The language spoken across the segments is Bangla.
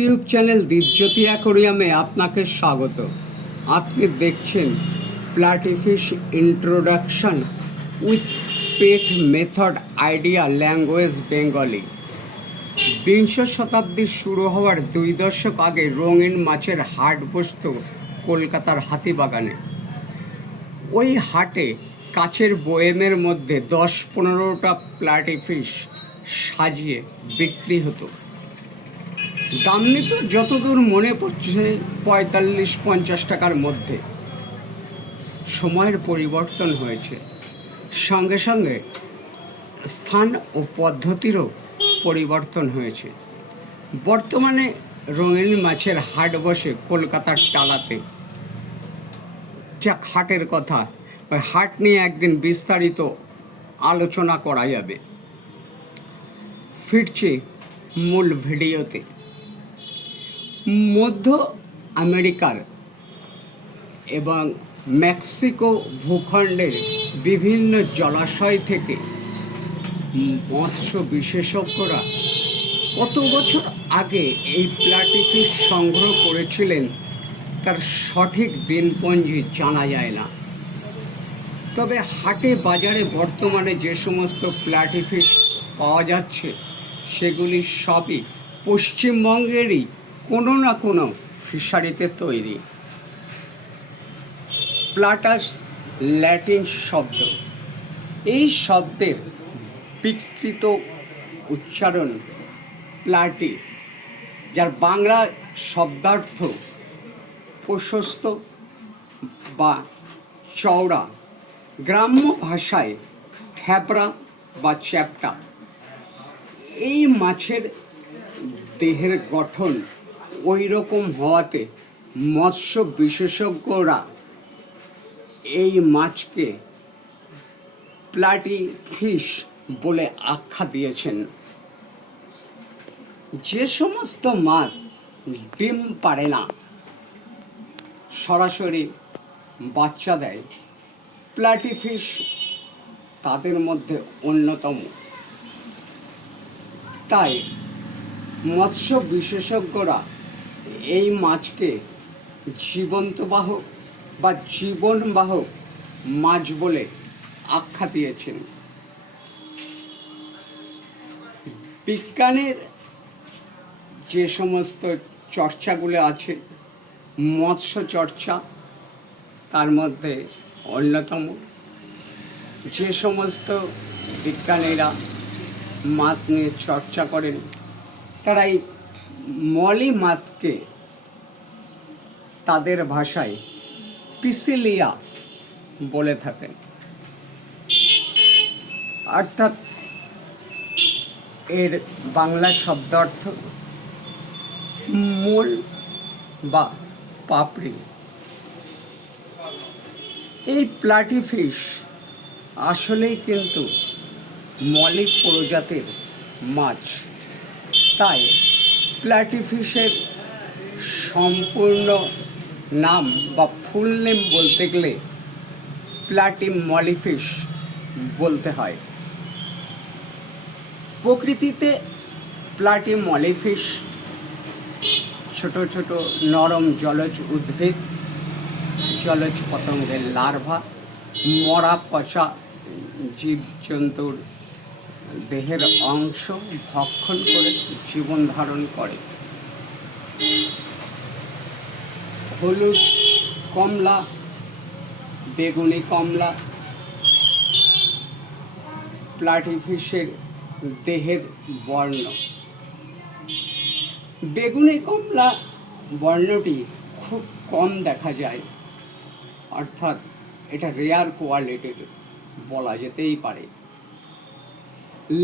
ইউটিউব চ্যানেল দীপজ্যোতি অ্যাকোরিয়ামে আপনাকে স্বাগত। আপনি দেখছেন platyfish introduction with pet method idea language Bengali. বিংশ শতাব্দীর শুরু হওয়ার 2 দশক আগে রঙিন মাছের হাট বসত কলকাতার হাতিবাগানে। ওই হাটে কাচের বয়েমের মধ্যে 10-15টা প্লাটিফিশ সাজিয়ে বিক্রি হতো। দাম নিত যতদূর মনে পড়ছে 45-50 টাকার মধ্যে। সময়ের পরিবর্তন হয়েছে, সঙ্গে সঙ্গে স্থান ও পদ্ধতিরও পরিবর্তন হয়েছে। বর্তমানে রঙিন মাছের হাট বসে কলকাতার টালাতে। যাক, হাটের কথা, ওই হাট নিয়ে একদিন বিস্তারিত আলোচনা করা যাবে। ফিরছি মূল ভিডিওতে। মধ্য আমেরিকার এবং মেক্সিকো ভূখণ্ডের বিভিন্ন জলাশয় থেকে মৎস্য বিশেষজ্ঞরা কত বছর আগে এই প্লাটিফিশ সংগ্রহ করেছিলেন তার সঠিক দিনপঞ্জি জানা যায় না। তবে হাটে বাজারে বর্তমানে যে সমস্ত প্লাটিফিশ পাওয়া যাচ্ছে সেগুলি সবই পশ্চিমবঙ্গেরই কোনো না কোনো ফিশারিতে তৈরি। প্লাটাস ল্যাটিন শব্দ। এই শব্দের বিকৃত উচ্চারণ প্লাটি, যার বাংলা শব্দার্থ প্রশস্ত বা চওড়া, গ্রাম্য ভাষায় থ্যাবড়া বা চ্যাপ্টা। এই মাছের দেহের গঠন ওই রকম হওয়াতে মৎস্য বিশেষজ্ঞরা এই মাছকে প্লাটিফিশ বলে আখ্যা দিয়েছেন। যে সমস্ত মাছ ডিম পারে না, সরাসরি বাচ্চা দেয়, প্লাটিফিশ তাদের মধ্যে অন্যতম। তাই মৎস্য বিশেষজ্ঞরা এই মাছকে জীবন্তবাহক বা জীবনবাহক মাছ বলে আখ্যা দিয়েছেন। বিজ্ঞানের যে সমস্ত চর্চাগুলো আছে, মৎস্য চর্চা তার মধ্যে অন্যতম। যে সমস্ত বিজ্ঞানীরা মাছ নিয়ে চর্চা করেন তারা এই মলি মাছকে তাদের ভাষায় পিসিলিয়া বলে থাকেন। অর্থাৎ এর বাংলা শব্দার্থ মূল বা পাপড়ি। এই প্লাটিফিশ আসলেই কিন্তু মলি প্রজাতির মাছ। তাই প্লাটিফিশের সম্পূর্ণ নাম বা ফুল নেম বলতে গেলে প্লাটিমলিফিশ বলতে হয়। প্রকৃতিতে প্লাটিমলিফিশ ছোট ছোট নরম জলজ উদ্ভিদ, জলজ পতঙ্গের লার্ভা, মরা পচা জীবজন্তুর দেহের অংশ ভক্ষণ করে জীবন ধারণ করে। হলুদ কমলা, বেগুনি কমলা প্লাটিফিশের দেহের বর্ণ। বেগুনি কমলা বর্ণটি খুব কম দেখা যায়, অর্থাৎ এটা রেয়ার কোয়ালিটির বলা যেতেই পারে।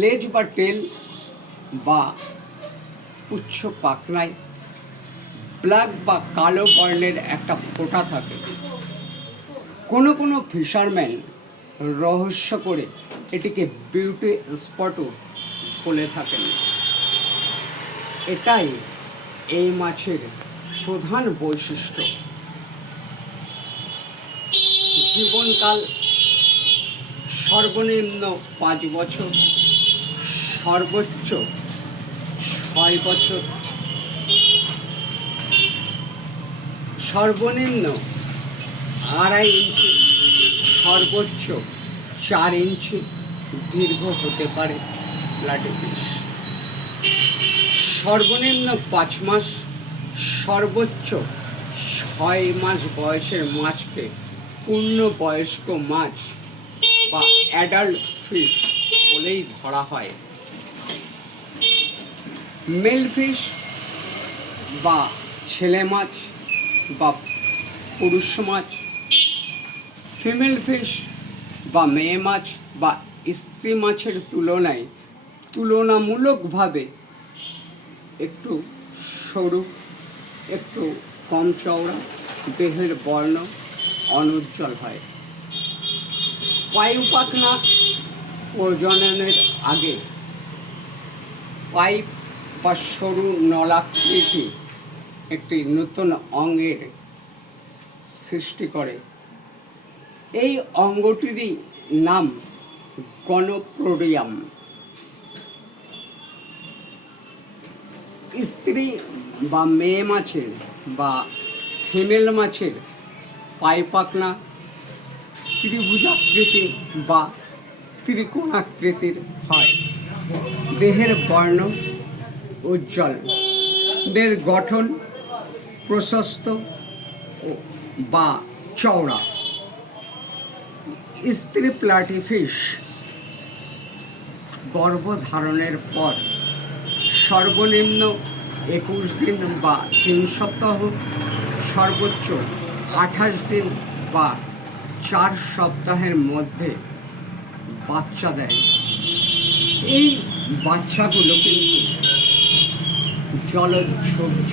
লেজ বা টেল বা পুচ্ছ পাখনায় ব্ল্যাক বা কালো বর্ণের একটা ফোঁটা থাকে। কোনো কোনো ফিশারম্যান রহস্য করে এটিকে বিউটি স্পটও বলে থাকেন। এটাই এই মাছের প্রধান বৈশিষ্ট্য। জীবনকাল সর্বনিম্ন 5 বছর, সর্বোচ্চ 6 বছর। সর্বনিম্ন 2.5 ইঞ্চি, সর্বোচ্চ 4 ইঞ্চি দীর্ঘ হতে পারে প্লাটিফিশ। সর্বনিম্ন 5 মাস, সর্বোচ্চ 6 মাস বয়সের মাছকে পূর্ণবয়স্ক মাছ বা অ্যাডাল্ট ফিশ বলেই ধরা হয়। মেল ফিশ বা ছেলে মাছ বা পুরুষ মাছ, ফিমেল ফিশ বা মেয়ে মাছ বা স্ত্রী মাছের তুলনায় তুলনামূলকভাবে একটু সরু, একটু কম চওড়া, দেহের বর্ণ অনুজ্জ্বল হয়। পায়ুপাখনা প্রজননের আগে পাইপ বা সরু নলাকৃতি একটি নতুন অঙ্গের সৃষ্টি করে। এই অঙ্গটিরই নাম গনোপোডিয়াম। স্ত্রী বা মেয়ে মাছের বা ফিমেল মাছের পায়ুপাখনা ত্রিভুজাকৃতি বা ত্রিকোণাকৃতির হয়। দেহের বর্ণ উজ্জ্বল, দেহের গঠন প্রশস্ত বা চওড়া। স্ত্রী প্লাটিফিশ গর্ভধারণের পর সর্বনিম্ন 21 দিন বা 3 সপ্তাহ, সর্বোচ্চ 28 দিন বা 4 সপ্তাহের মধ্যে বাচ্চা দেয়। এই বাচ্চাগুলো কিন্তু জলজ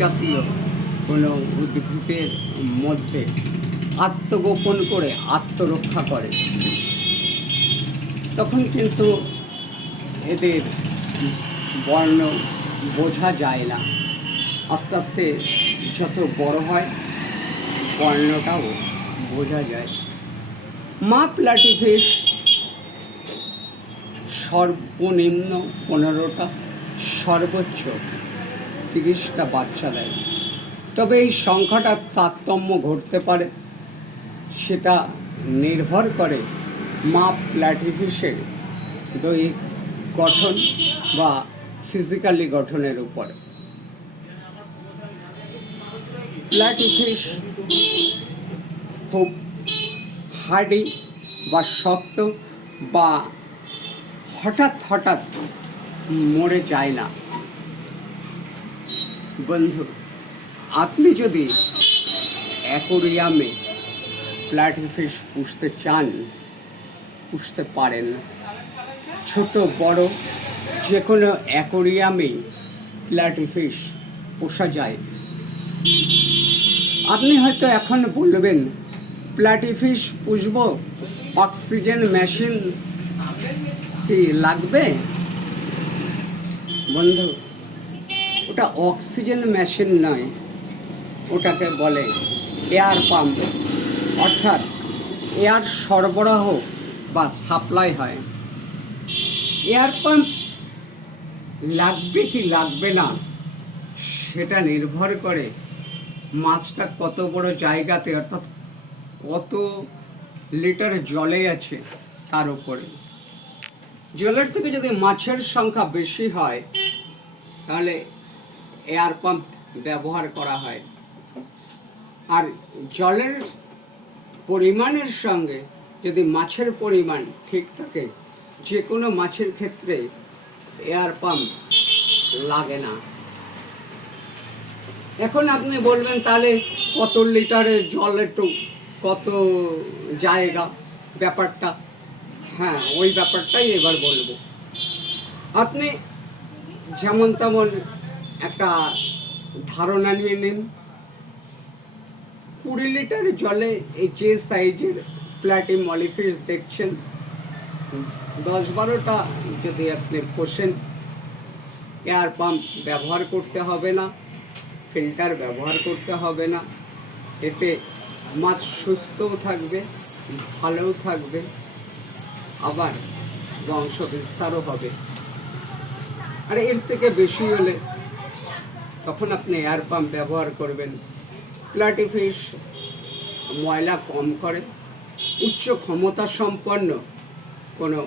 জাতীয় কোনো উদ্ভিদের মধ্যে আত্মগোপন করে আত্মরক্ষা করে। তখন কিন্তু এদের বর্ণ বোঝা যায় না। আস্তে আস্তে যত বড় হয় বর্ণটাও বোঝা যায়। মা প্লাটিফিশ সর্বনিম্ন 15টা, সর্বোচ্চ 30টা বাচ্চা দেয়। তবে এই সংখ্যাটার তারতম্য ঘটতে পারে, সেটা নির্ভর করে মা প্লাটিফিশের দৈহিক গঠন বা ফিজিক্যালি গঠনের উপর। প্লাটিফিশ খুব হার্ডি বা শক্ত বা হঠাৎ হঠাৎ মরে যায় না। বন্ধু, আপনি যদি অ্যাকোরিয়ামে প্লাটিফিশ পুষতে চান, পুষতে পারেন। ছোট বড় যে কোনো অ্যাকোরিয়ামেই প্লাটিফিশ পোষা যায়। আপনি হয়তো এখন বলবেন, প্লাটিফিশ পুষব, অক্সিজেন মেশিন কি লাগবে? বন্ধু, ওটা অক্সিজেন মেশিন নয়, ওটাকে বলে এয়ার পাম্প। অর্থাৎ এয়ার সরবরাহ বা সাপ্লাই হয়। এয়ার পাম্প লাগবে কি লাগবে না সেটা নির্ভর করে মাছটা কত বড় জায়গাতে, অর্থাৎ কত লিটার জলে আছে তার উপরে। জলের থেকে যদি মাছের সংখ্যা বেশি হয় তাহলে এয়ার পাম্প ব্যবহার করা হয়। আর জলের পরিমাণের সঙ্গে যদি মাছের পরিমাণ ঠিক থাকে, যে কোনো মাছের ক্ষেত্রে এয়ার পাম্প লাগে না। এখন আপনি বলবেন, তাহলে কত লিটারের জল, একটু কত জায়গা, ব্যাপারটা? হ্যাঁ, ওই ব্যাপারটাই এবার বলবো। আপনি যেমন তেমন একটা ধারণা নিয়ে নিন। 20 লিটার জলে এই যে সাইজের প্লাটি মলিফিশ দেখছেন, 10-12টা যদি আপনি পোষেন, এয়ার পাম্প ব্যবহার করতে হবে না, ফিল্টার ব্যবহার করতে হবে না। এতে মাছ সুস্থও থাকবে, ভালোও থাকবে, আবার বংশ বিস্তারও হবে। আর এর থেকে বেশি হলে তখন আপনি এয়ার পাম্প ব্যবহার করবেন। প্লাটি ফিশ ময়লা কম করে, উচ্চ ক্ষমতা সম্পন্ন, কোনো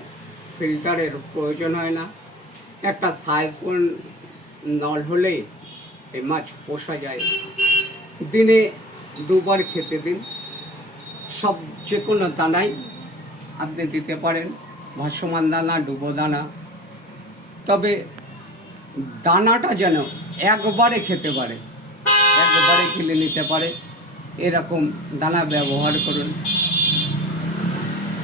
ফিল্টারের প্রয়োজন হয় না। একটা সাইফন নল হলেই এই মাছ পোষা যায়। দিনে 2 বার খেতে দিন। সব যে কোনো দানাই আপনি দিতে পারেন, ভাসমান দানা, ডুবো দানা, তবে দানাটা যেন একবারে খেতে পারে, একবারে খেলে নিতে পারে এরকম দানা ব্যবহার করুন।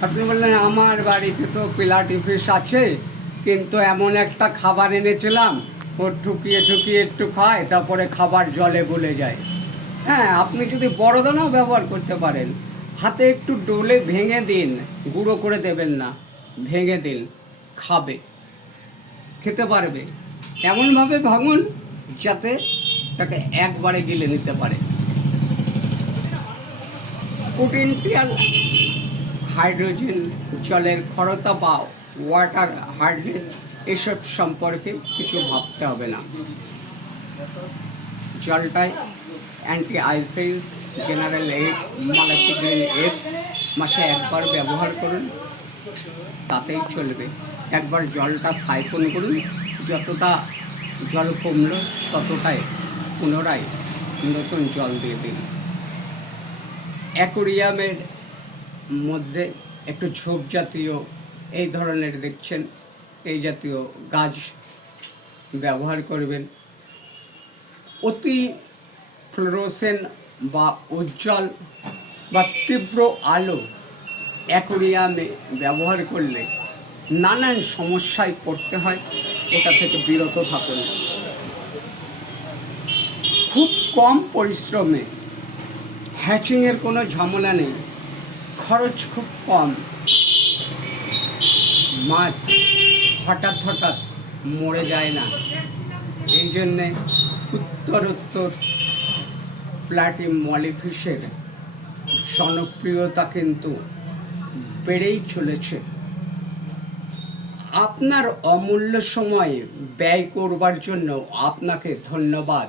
আপনি বললেন আমার বাড়িতে তো প্লাটি ফিশ আছে, কিন্তু এমন একটা খাবার এনেছিলাম ও ঠুকিয়ে ঠুকিয়ে একটু খায়, তারপরে খাবার জলে গলে যায়। হ্যাঁ, আপনি যদি বড় দানাও ব্যবহার করতে পারেন, হাতে একটু ডলে ভেঙে দিন, গুঁড়ো করে দেবেন না, ভেঙে দিন, খাবে, খেতে পারবে। এমনভাবে ভাঙুন যাতে তাকে একবারে গিলে নিতে পারে। পোটেনশিয়াল হাইড্রোজেন, জলের ক্ষরতা বা ওয়াটার হার্ডনেস, এসব সম্পর্কে কিছু ভাবতে হবে না। জলটায় অ্যান্টি আইসিস, জেনারেল এইড, মালাসিগ্রিন এইড মাসে 1 বার ব্যবহার করুন, তাতেই চলবে। একবার জলটা সাইফন করুন, যতটা জল কমলো ততটাই পুনরায় নতুন জল দিয়ে দিন। অ্যাকোরিয়ামের মধ্যে একটু ঝোপ জাতীয় এই ধরনের দেখছেন, এই জাতীয় গাছ ব্যবহার করবেন। অতি ফ্লোরোসেন বা উজ্জ্বল বা তীব্র আলো অ্যাকোরিয়ামে ব্যবহার করলে নানান সমস্যায় পড়তে হয়, এটা থেকে বিরত থাকুন। খুব কম পরিশ্রমে, হ্যাচিংয়ের কোনো ঝামেলা নেই, খরচ খুব কম, মাছ হঠাৎ হঠাৎ মরে যায় না। এই জন্যে উত্তরোত্তর প্লাটি মলিফিশের জনপ্রিয়তা কিন্তু বেড়েই চলেছে। আপনার অমূল্য সময় ব্যয় করবার জন্য আপনাকে ধন্যবাদ।